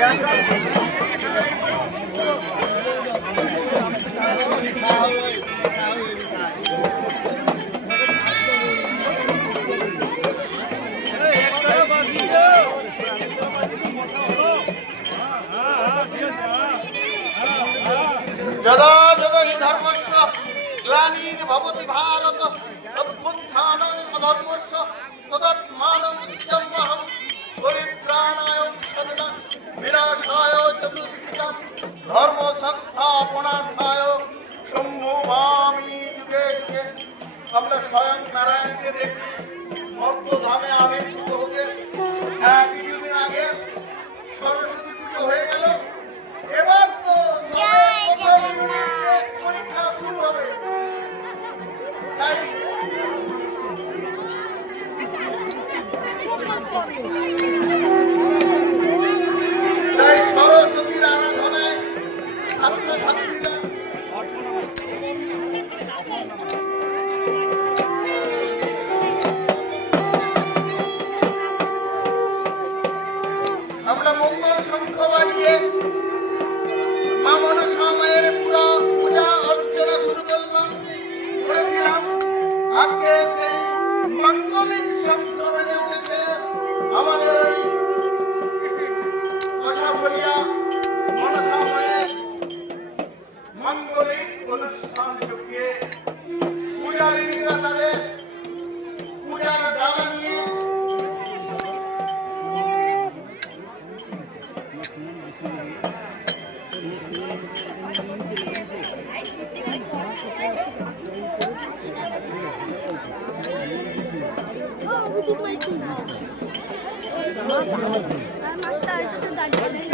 যদা যদা হি ধর্মস্য গ্লানির্ভবতি ভারত অভ্যুত্থানং অধর্মস্য তদাত্মানং মুচ্যমহং পরিত্রাণায় সাধনাং বিনাশায় চতুষ্কৃতং ধর্ম সংস্থাপনার্থায় সম্ভবামি যুগে যুগে। আমরা স্বয়ং নারায়ণকে দেখি মর্তধামে আবির্ভূত হতে কিছুদিন আগে সরস্বতী পুজো হয়ে গেল। এবার তো পরীক্ষা শুরু হবে। তাই সরস্বতীর আরাধনায় ছাত্রছাত্রীরা আমরা মঙ্গল শঙ্খ বাজিয়ে মা মনসা মায়ের পুরো পূজা অর্চনা শুরু করেছিলাম। আজকে সেই মঙ্গলিক শঙ্খ বেজে উঠেছে আমাদের আশাফলিয়া মনসা মায়ের মঙ্গলিক অনুষ্ঠান চুকিয়ে পূজারীরা তাদের পূজার ডালা নিয়ে